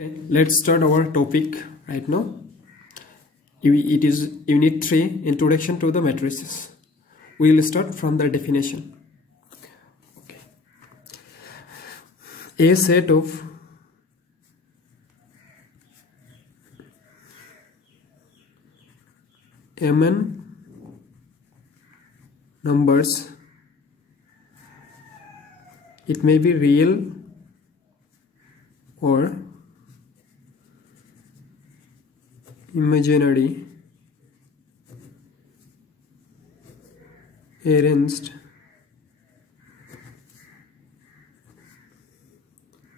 Okay, let's start our topic right now. It is Unit 3, Introduction to the Matrices. We will start from the definition. Okay. A set of mn numbers, it may be real or imaginary, arranged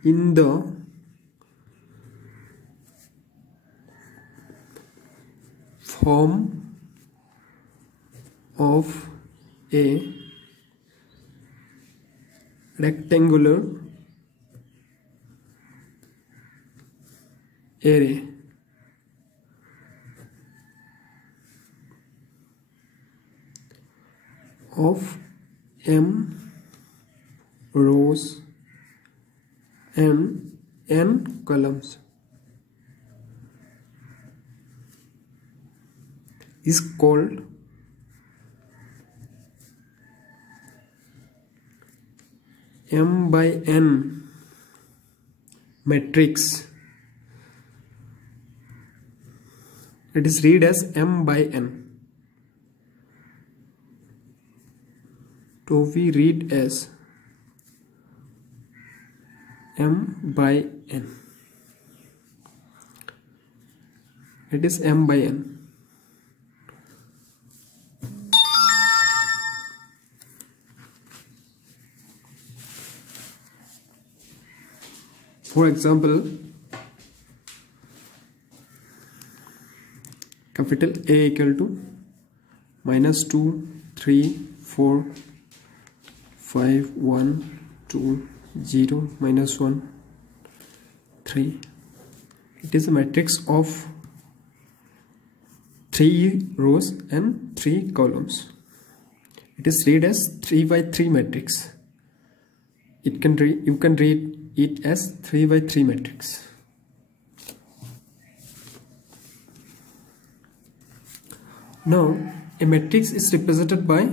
in the form of a rectangular array of m rows and n columns is called m by n matrix. It is read as m by n. So we read as m by n. It is m by n. For example, capital A equal to -2, 3, 4, 5, 1, 2, 0, -1, 3. It is a matrix of 3 rows and 3 columns. It is read as 3 by 3 matrix. You can read it as 3 by 3 matrix. Now a matrix is represented by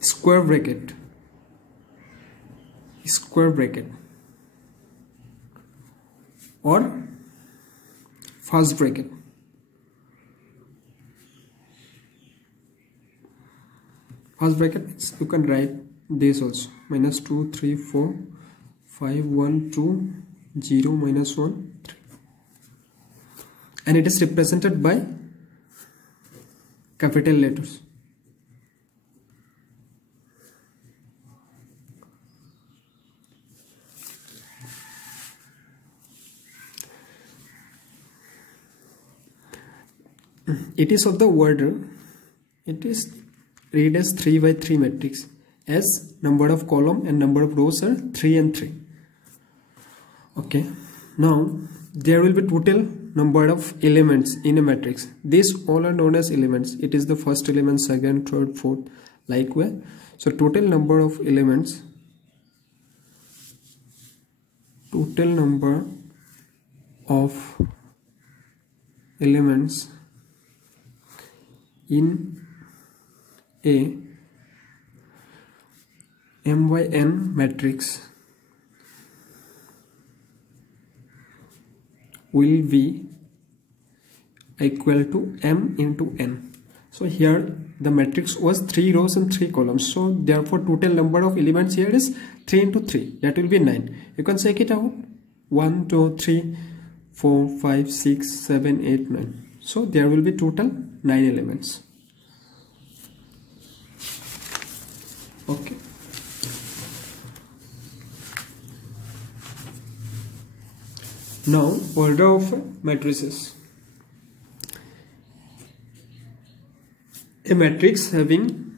square bracket or first bracket. First bracket means you can write this also, -2, 3, 4, 5, 1, 2, 0, -1, 3, and it is represented by capital letters. It is of the order, it is read as 3 by 3 matrix, as number of column and number of rows are 3 and 3. Okay, now there will be total number of elements in a matrix. These all are known as elements. It is the first element, second, third, fourth, likewise. So total number of elements, in a m by n matrix will be equal to m into n. So here the matrix was 3 rows and 3 columns, so therefore total number of elements here is 3 into 3, that will be 9. You can check it out, 1, 2, 3, 4, 5, 6, 7, 8, 9. So there will be total 9 elements. Okay. Now order of matrices. A matrix having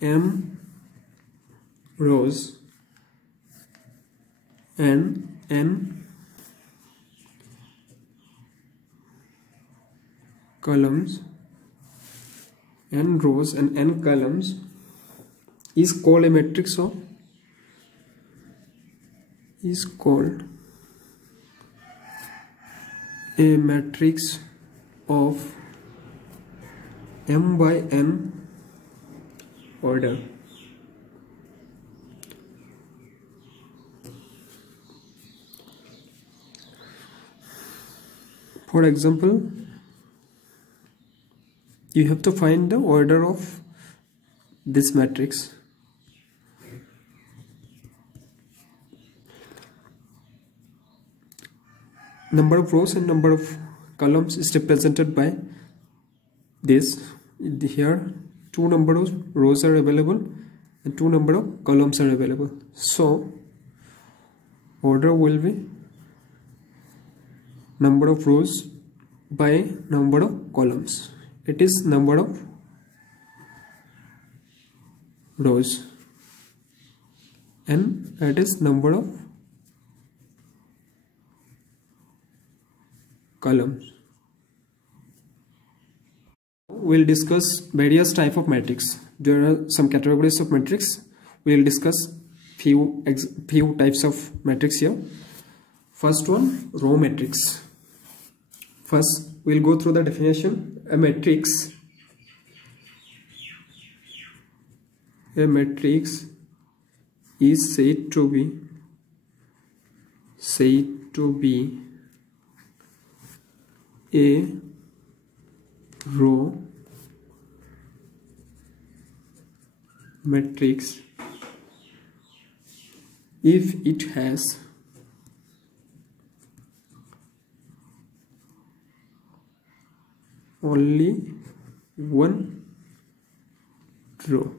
m rows and n columns n rows and n columns is called a matrix of m by n order. For example, you have to find the order of this matrix. Number of rows and number of columns is represented by this. Here 2 number of rows are available and 2 number of columns are available. So order will be number of rows by number of columns. It is number of rows and it is number of columns. We'll discuss various type of matrix. There are some categories of matrix. We'll discuss few types of matrix here. First one, row matrix. First, we'll go through the definition. A matrix is said to be a row matrix if it has only one row.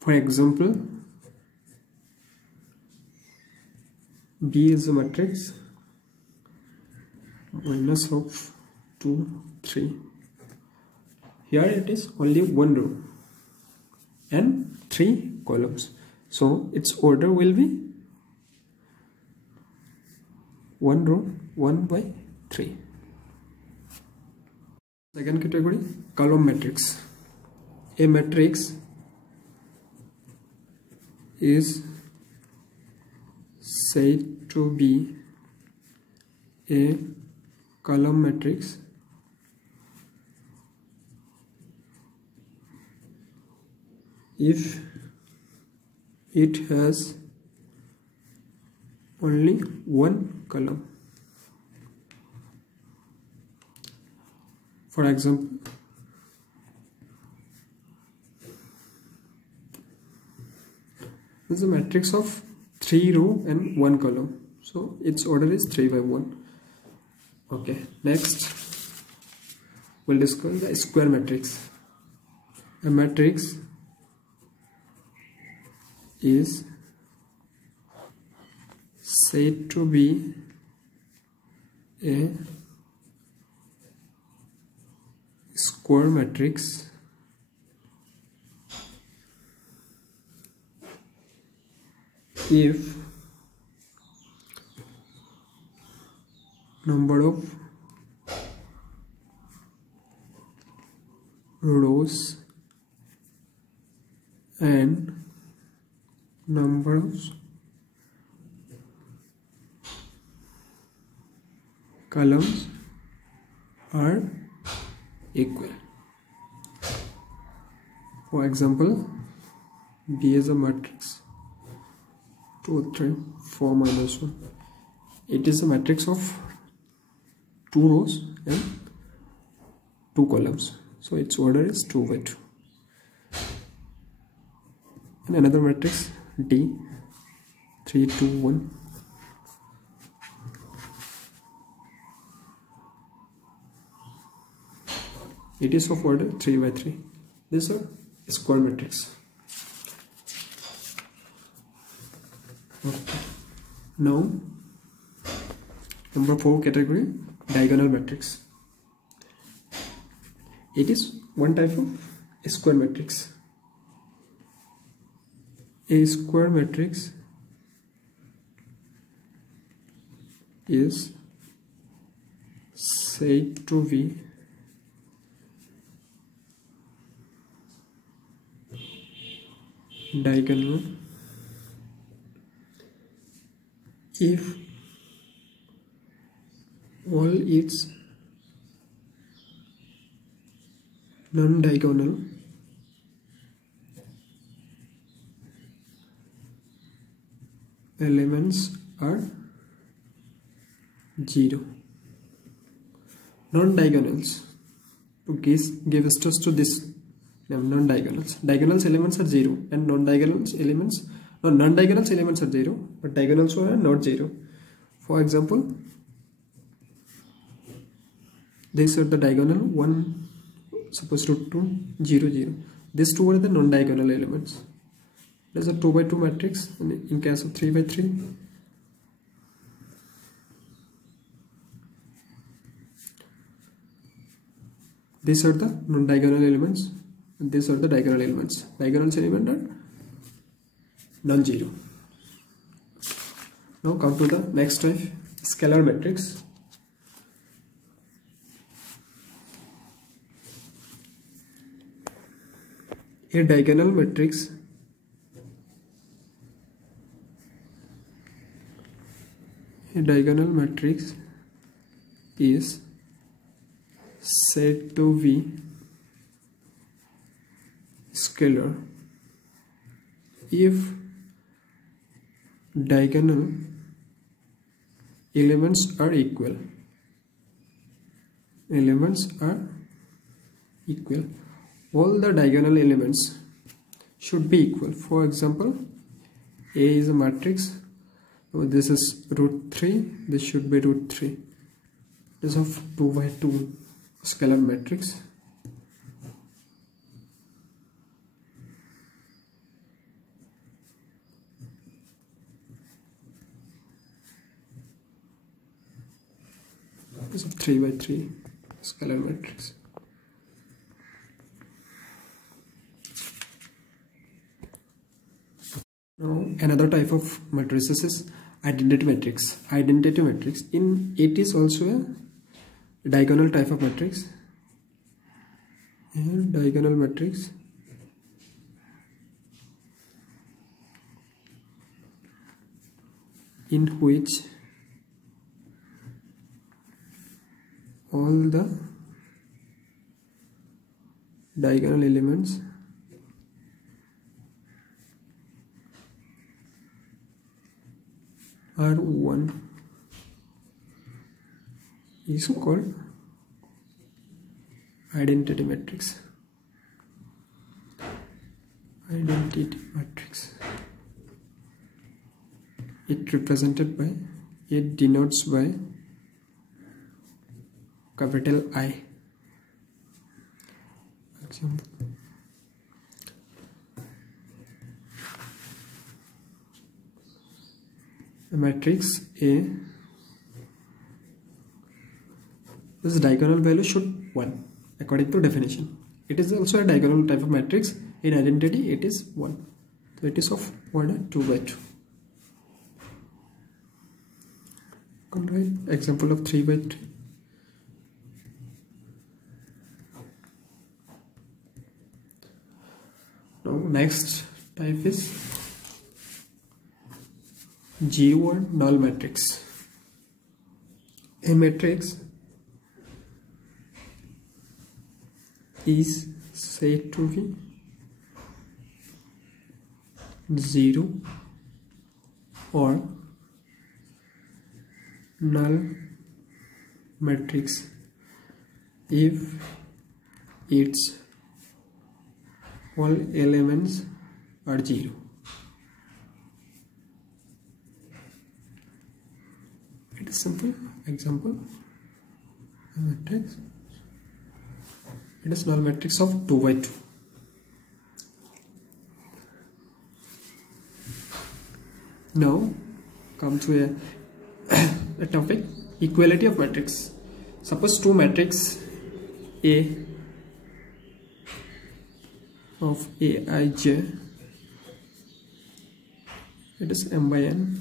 For example, B is a matrix minus of 2, 3. Here it is only one row and 3 columns. So its order will be 1 row 1 by 3. Second category, column matrix. A matrix is said to be a column matrix if it has only one column. For example, this is a matrix of 3 row and 1 column, so its order is 3 by 1. Okay, next we'll discuss the square matrix. A matrix is said to be a square matrix if number of rows and number of columns are equal. For example, B is a matrix 2, 3, 4, minus 1. It is a matrix of 2 rows and 2 columns, so its order is 2 by 2. And another matrix D 3, 2, 1. It is of order 3 by 3. This is a square matrix. Okay. Now number 4 category, diagonal matrix. It is one type of square matrix. A square matrix is said to be diagonal if all its non-diagonal elements are 0. Non-diagonals, to give stress to this non-diagonals. Diagonals elements are 0 and non-diagonals elements are 0, but diagonals are not 0. For example, these are the diagonal 1, suppose root 2, 0, 0. These two are the non-diagonal elements. There's a 2 by 2 matrix, and in case of 3 by 3, these are the non-diagonal elements and these are the diagonal elements. Diagonal element are non-zero. Now come to the next type, scalar matrix. A diagonal matrix is said to be scalar if diagonal elements are equal. All the diagonal elements should be equal. For example, A is a matrix. So this is root 3. This should be root 3. This is of 2 by 2 scalar matrix. This is 3 by 3 scalar matrix. Now another type of matrices is identity matrix. It is also a diagonal type of matrix. Here diagonal matrix in which all the diagonal elements are 1 is called identity matrix. It denotes by capital I. Example. The matrix A, this diagonal value should 1 according to definition. It is also a diagonal type of matrix. In identity it is 1. So it is of order 2 by 2. Come to an example of 3 by 3. Now next type is 0 or null matrix. A matrix is said to be 0 or null matrix if its all elements are 0. It is simple. Example, a matrix. It is null matrix of 2 by 2. Now come to a topic, equality of matrix. Suppose two matrix A of Aij, it is m by n,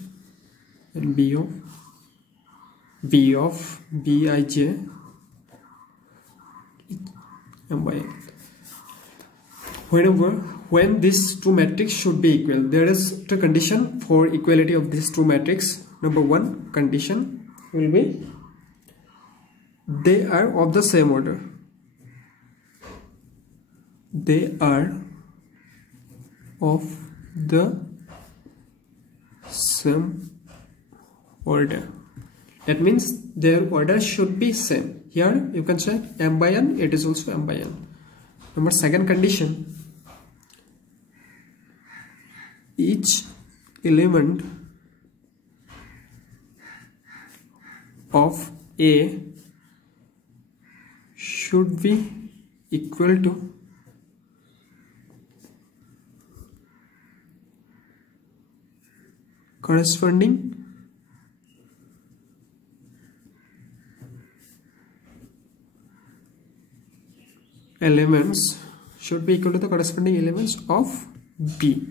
and B of Bij m by n. when these two matrices should be equal, there is the condition for equality of these two matrices. Number one condition will be they are of the same order. They are of the same order. That means their order should be same. Here you can check m by n, it is also m by n. Number second condition, each element of A should be equal to corresponding elements should be equal to the corresponding elements of B.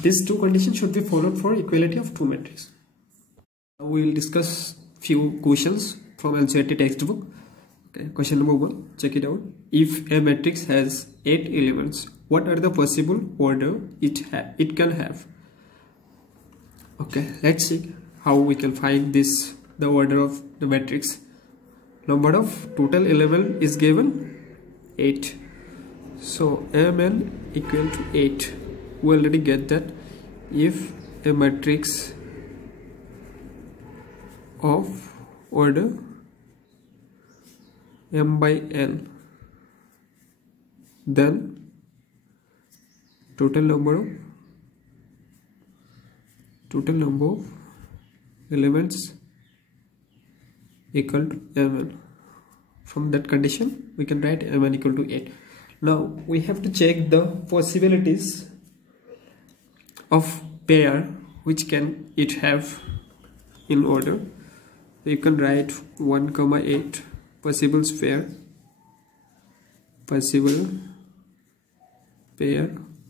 These two conditions should be followed for equality of two matrices. Now we will discuss few questions from NCERT textbook. Okay, question number 1, check it out. If a matrix has 8 elements, what are the possible order it can have? Okay, let's see how we can find the order of the matrix. Number of total element is given 8. So Mn equal to 8. We already get that. If a matrix of order m by n, then total number of elements equal to mn. From that condition we can write mn equal to 8. Now we have to check the possibilities of pair which can it have in order. So you can write 1, 8 possible pair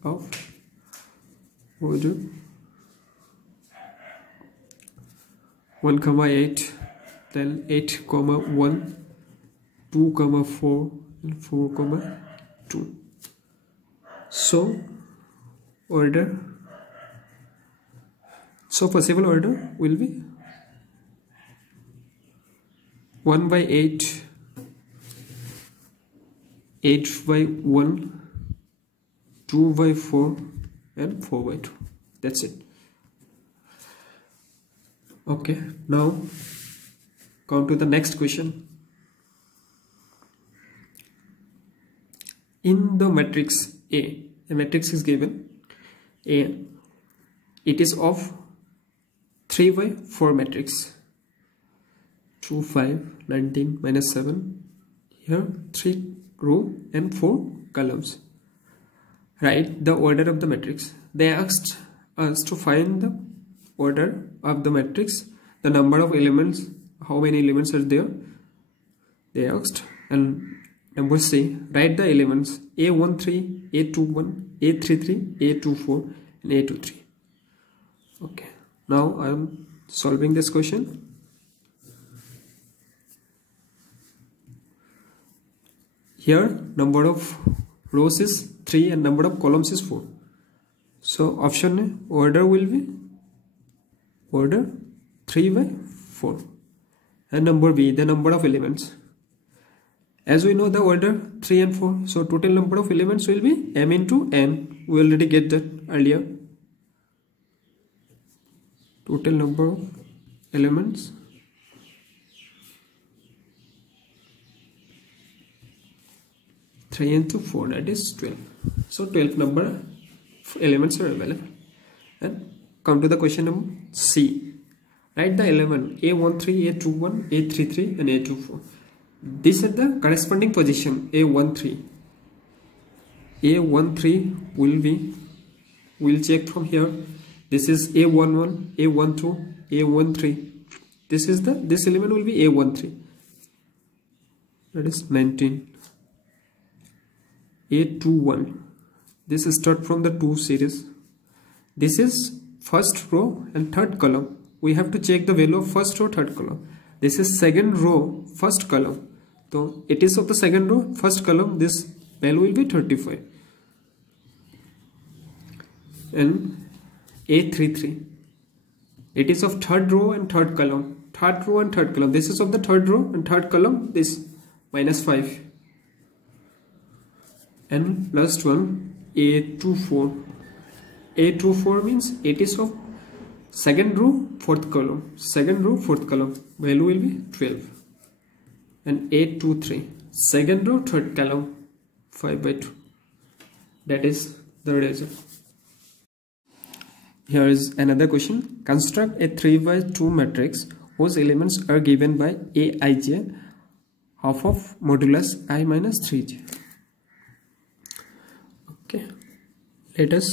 of order 1, 8, then 8, 1, 2, 4 and 4, 2. So possible order will be 1 by 8, 8 by 1, 2 by 4 and 4 by 2. That's it. Okay, now come to the next question. In the matrix A matrix is given A. It is of 3 by 4 matrix. 2, 5, 19, minus 7. Here 3 row and 4 columns. Write the order of the matrix. They asked us to find the order of the matrix, the number of elements, how many elements are there they asked. And number C, write the elements A13, A21, A33, A24 and A23. Okay, now I am solving this question. Here number of rows is 3 and number of columns is 4. So option A, order will be order 3 by 4. And number B, the number of elements. As we know the order 3 and 4, so total number of elements will be m into n. We already get that earlier. Total number of elements (3 into 4), that is 12. So 12 number of elements are available. And come to the question number C. Write the element A13, A21, A33 and A24. These are the corresponding position A13. A13 will be, we'll check from here. This is A11, A12, A13. This element will be A13. That is 19. A21. This is start from the 2 series. This is first row and third column. We have to check the value of first row, third column. This is second row, first column. So it is of the second row, first column. This value will be 35. And A33, it is of third row and third column. Third row and third column. This is of the third row and third column. This -5. And last one, A24. A24 means it is of second row, fourth column. Second row, fourth column. Value will be 12. And A23, second row, third column, 5/2. That is the result. Here is another question. Construct a 3/2 matrix whose elements are given by Aij, half of modulus I minus 3j. Okay, let us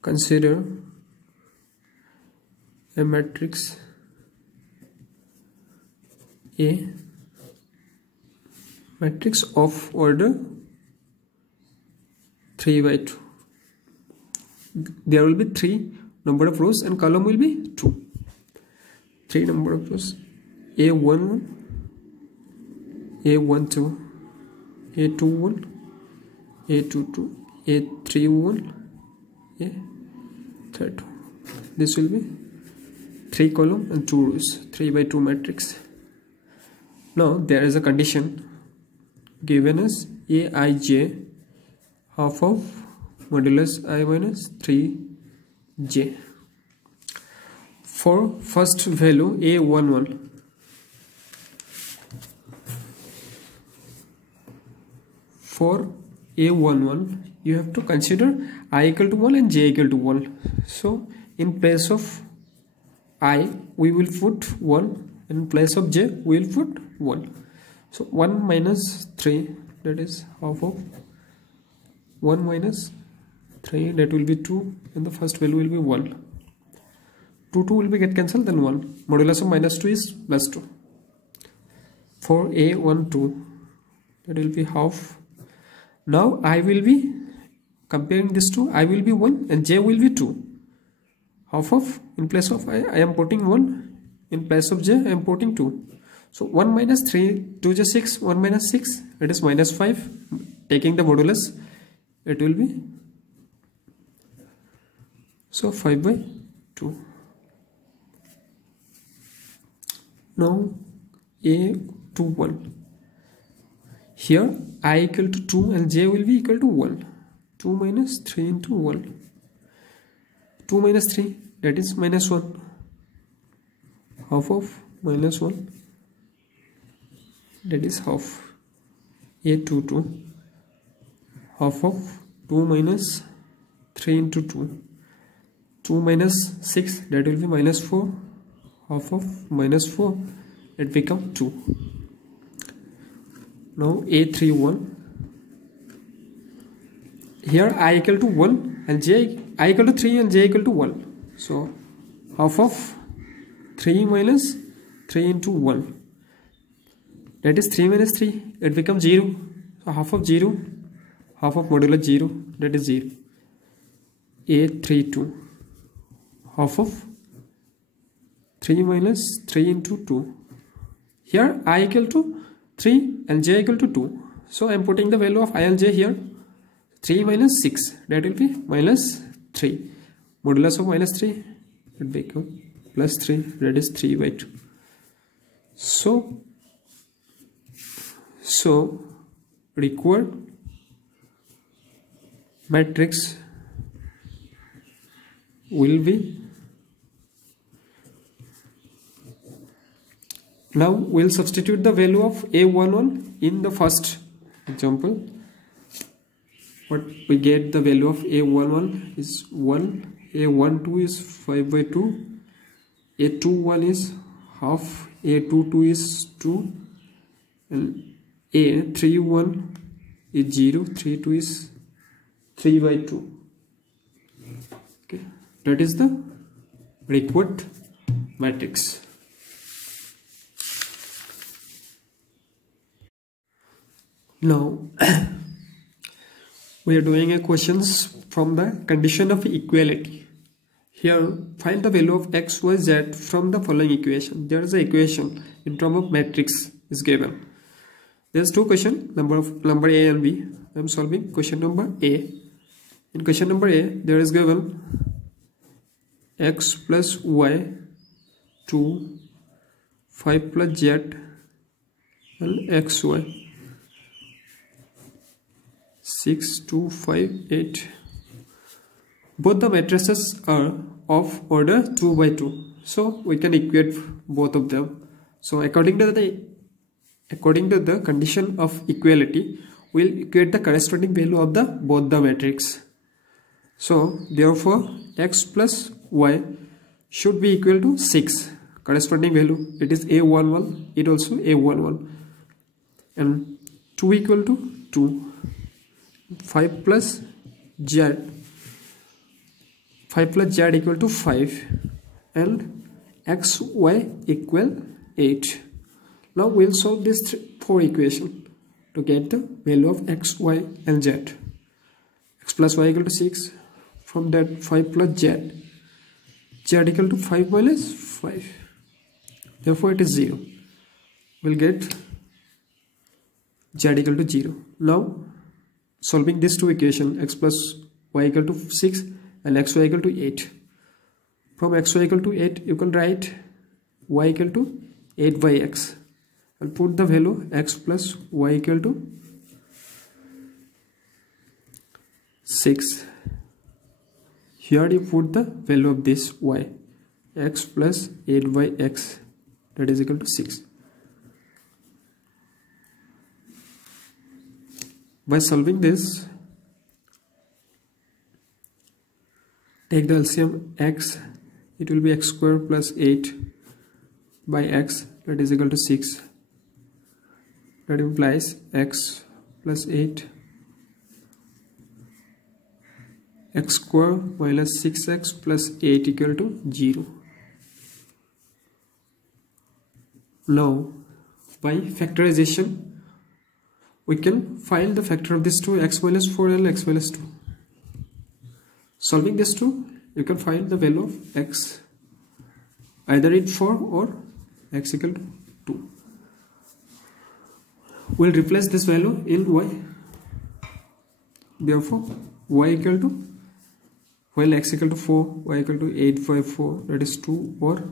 consider a matrix A, matrix of order 3/2. There will be 3 number of rows and column will be 2. 3 number of rows. A11, A12, A21, A22, A31, A32. This will be 3 column and 2 rows. 3/2 matrix. Now there is a condition given as Aij, half of modulus I minus 3j. For first value A11, for A11 you have to consider I equal to 1 and j equal to 1. So in place of I we will put 1, in place of j we will put 1. So 1 minus 3, that is half of 1 minus 3, that will be 2, and the first value will be 1. 2 will be get cancelled, then 1. Modulus of minus 2 is plus 2. For A12, that will be half. Now I will be comparing this to I will be 1 and j will be 2. Half of, in place of I am putting 1, in place of j I am putting 2. So 1 minus 3, 2 is 6, 1 minus 6, it is minus 5. Taking the modulus, it will be, so 5/2. Now A21. Here I equal to 2 and j will be equal to 1. 2 minus 3 into 1. 2 minus 3, that is minus 1. Half of minus 1, that is half. A22. Half of 2 minus 3 into 2. 2 minus 6, that will be minus 4. Half of minus 4, it become 2. Now A31. Here I equal to 1 and j, I equal to 3 and j equal to 1. So half of 3 minus 3 into 1, that is 3 minus 3, it becomes 0. So half of 0, half of modulus 0, that is 0. A32. Half of 3 minus 3 into 2. Here I equal to 3 and j equal to 2. So I am putting the value of I and j here. 3 minus 6, that will be minus 3. Modulus of minus 3, it become plus 3, that is 3/2. So required matrix will be, now we'll substitute the value of A11 in the first example. What we get, the value of A11 is 1, A12 is 5/2, A21 is half, A22 is 2, and A31 is 0, 32 is 3/2. Okay, that is the required matrix. Now we are doing a questions from the condition of equality. Here find the value of x, y, z from the following equation. There is an equation in terms of matrix is given. There's two question, number A and B. I'm solving question number A. In question number A, there is given x plus y to 5 plus z and xy 6, 2, 5, 8. Both the matrices are of order 2 by 2. So we can equate both of them. So according to the condition of equality, we'll equate the corresponding value of both the matrix. So therefore x plus y should be equal to 6. Corresponding value, it is a11, it also a11, and 2 equal to 2. 5 plus z equal to 5, and xy equal 8. Now we'll solve this 4 equation to get the value of x, y and z. X plus y equal to 6. From that 5 plus z equal to 5 minus 5. Therefore it is 0. We'll get z equal to 0. Now solving these two equations, x plus y equal to 6 and xy equal to 8. From xy equal to 8, you can write y equal to 8 by x. I'll put the value x plus y equal to 6. Here you put the value of this y, x plus 8 by x, that is equal to 6. By solving this, take the LCM x, it will be x square plus 8 by x, that is equal to 6. That implies x plus 8, x square minus 6x plus 8 equal to 0. Now by factorization, we can find the factor of these two, x minus 4 and x minus 2. Solving this two, you can find the value of x either in 4 or x equal to 2. We'll replace this value in y. Therefore y equal to, while x equal to 4, y equal to 8 by 4, that is 2, or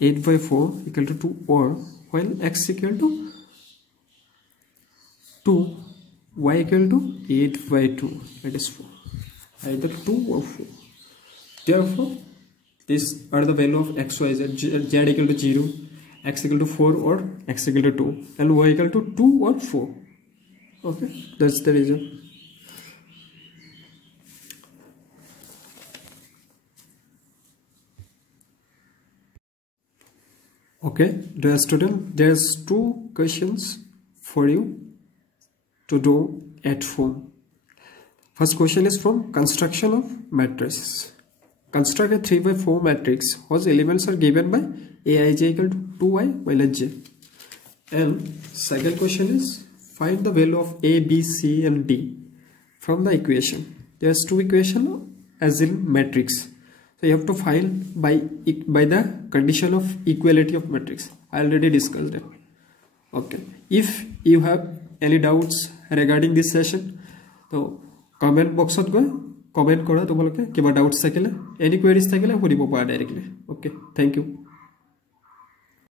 8 by 4 equal to 2, or while x equal to 2, y equal to 8 by 2, that is 4, either 2 or 4. Therefore these are the value of x, y, z, z equal to 0, x equal to 4 or x equal to 2, and y equal to 2 or 4. Okay, that's the reason. Okay, dear student, there's two questions for you to do at home. First question is from construction of matrices. Construct a 3 by 4 matrix whose elements are given by aij equal to 2i minus j. And second question is find the value of a, b, c and d from the equation. There's two equations as in matrix. So you have to find by the condition of equality of matrix. I already discussed it. Okay. If you have any doubts regarding this session, so comment box go comment kora tomaloke kiba doubts thakile any queries thakile horibo pa directly. Okay, thank you.